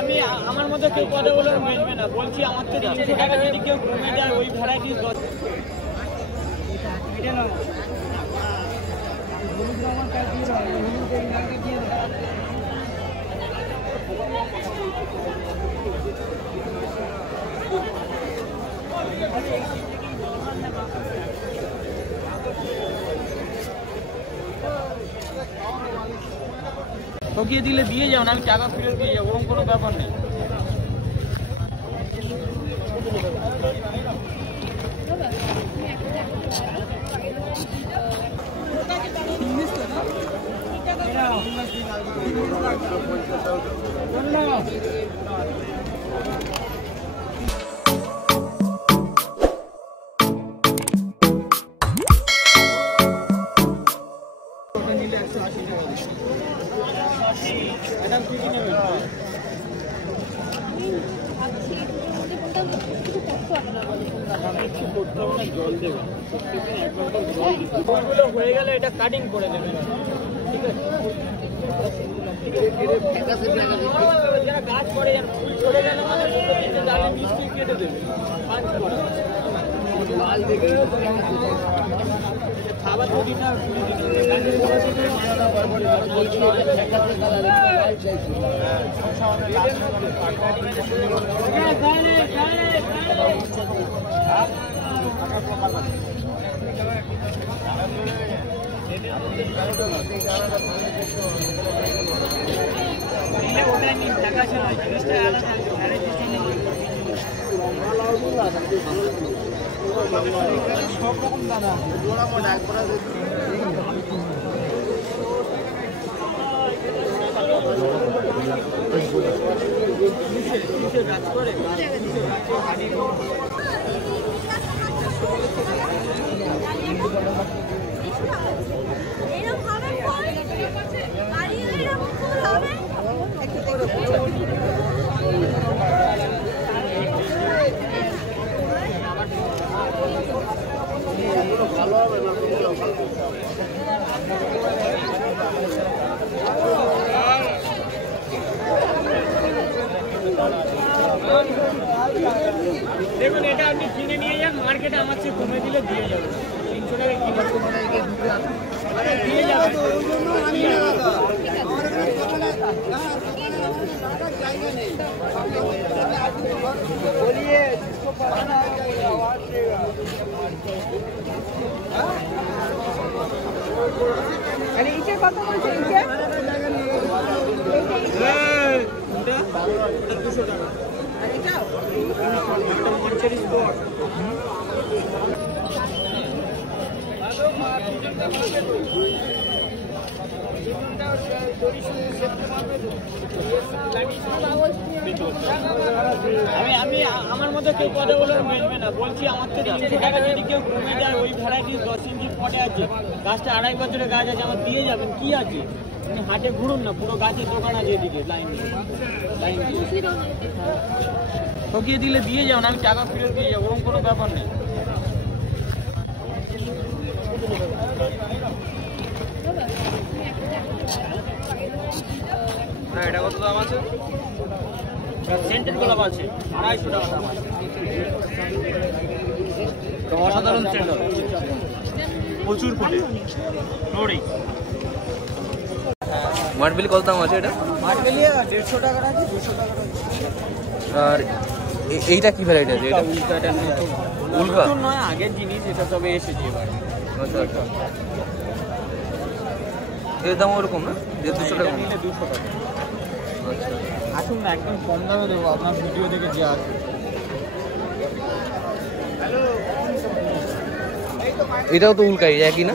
আমি আমার মধ্যে কেউ কথা বলে মেলবে না, বলছি আমার থেকে 300 টাকা যদি কেউ কমে যায় ওই ভ্যারাইটিস 10 ঠকিয়ে দিলে দিয়ে যাও না, আমি টাকা ফেরত দিয়ে যাবো, ওরকম কোনো ব্যাপার নেই। জল দেবেন হয়ে গেলে এটা কাটিং করে দেবেন, ঠিক আছে? যারা গাছ করে ফুল চলে গেলে মিষ্টি কেটে দেবে, খাবার যদি না ওটাই নিন, টাকা ছিল 30 টাকা সব রকম দাদা রাজ করে ভালো হবে না। দেখুন এটা আপনি কিনে নিয়ে যান, মার্কেটে আমার চেয়ে কমে দিলে দিয়ে যাবে, 300 টাকা কিনে দিয়ে যাবে। কত বলছে 200 টাকা। আমি আমার মধ্যে কেউ কথা বলে মেলবে না, বলছি আমার থেকে 300 টাকা যদি কেউ কমে যায় ওই ভ্যারাইটিস 10 ইঞ্চি পটে আছে, গাছটা 2.5 বছরের গাছ আছে, আমার দিয়ে যাবেন, কি আছে? আপনি হাটে ঘুরুন না, পুরো গাছের দোকান আছে এদিকে লাইন ঠকিয়ে দিলে দিয়ে যাও না, আমি টাকা ফেরত দিয়ে যাবো, ওরকম কোনো ব্যাপার নেই। না এটা কত দাম আছে? সেন্টেড গোলাপ আছে 250 টাকা দাম আছে, অসাধারণ সেন্ট হবে, প্রচুর ফুটে ফ্লোরিং। মাঠবেলি কত দাম আছে এটা? মাঠবেলি 150 টাকা আছে, 200 টাকা আছে। আর এইটা কি ভ্যারাইটি আছে? এটা উল্কাটা উল্কা নয়, আগের জিনিস, এটা তবে এসেছে এবার। আচ্ছা আচ্ছা, এর দাম ওরকম না, 200 টাকা নিলে 200 টাকা। আচ্ছা আসুন না, একদম কম দামে দেবো, আপনার ভিডিও দেখে যে আসবে। এটাও তো উল্কাই একই না?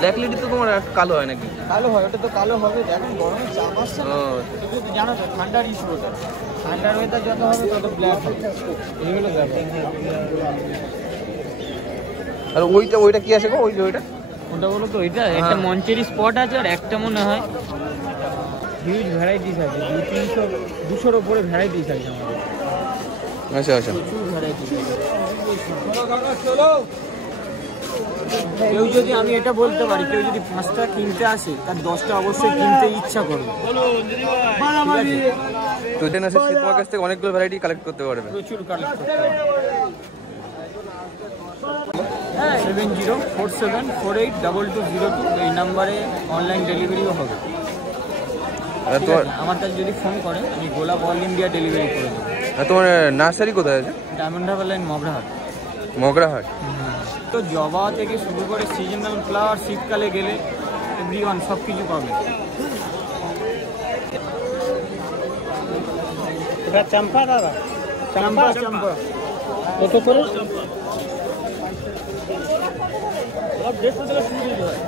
ব্ল্যাক লেডি তো তোমার কালো হয় নাকি? কালো হয়, ওটা তো কালো হবে, এখন গরমে চাপ আসছে না, জানো তো ঠান্ডার ইস্যু, ওটা ঠান্ডার ওয়েদার যত হবে তত ব্ল্যাক হবে, এইগুলো দেখো। আর ওইটা কি আছে গো? ওইটা ওটা বলো তো, এটা একটা মঞ্চের স্পট আছে আর একটা মনে হয় হিউজ ভ্যারাইটিস আছে, 200-300-200-র উপরে ভ্যারাইটিস আছে আমাদের। আচ্ছা আচ্ছা, প্রচুর ভ্যারাইটিস আছে। কেউ যদি, আমি এটা বলতে পারি, কেউ যদি 5টা কিনতে আসে তার 10টা অবশ্যই কিনতে ইচ্ছা করবে। তো তোমার কাছ থেকে অনেকগুলো ভ্যারাইটি কালেক্ট করতে পারবে। প্রচুর কালেক্ট করতে পারবে। 7047482202 এই নাম্বারে অনলাইন ডেলিভারিও হবে। আমার কাছে যদি ফোন করে আমি গোলাপ অল ইন্ডিয়া ডেলিভারি করে দেবো। তোমার নার্সারি কোথায় আছে? ডায়মন্ড হারবার লাইন, মগরাহাট। মগরাহাট। তো জবা থেকে শুরু করে সিজনাল ফ্লাওয়ার, শীতকালে গেলে এভরিওয়ান সব কিছু পাবে। এটা চাম্পা দাদা, চাম্পা কত করে? সব 150 টাকা শুরু দিতে হয়।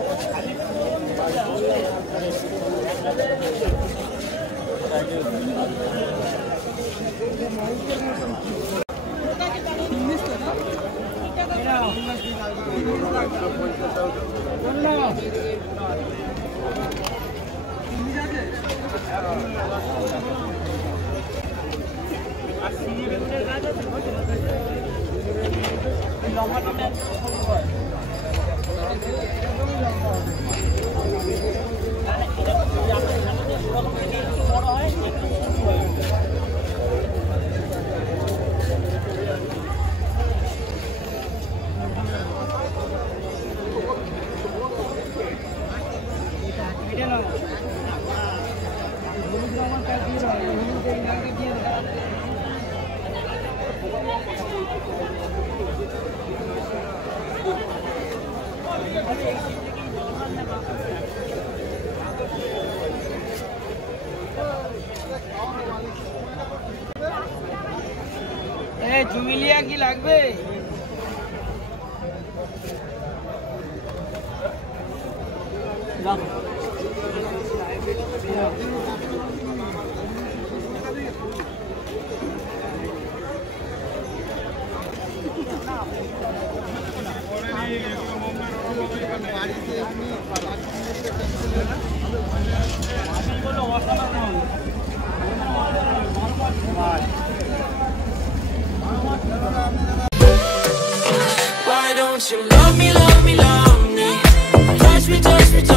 জুমিলিয়া কি লাগবে? Why don't you love me, love me, love me? Touch me, touch me, touch me.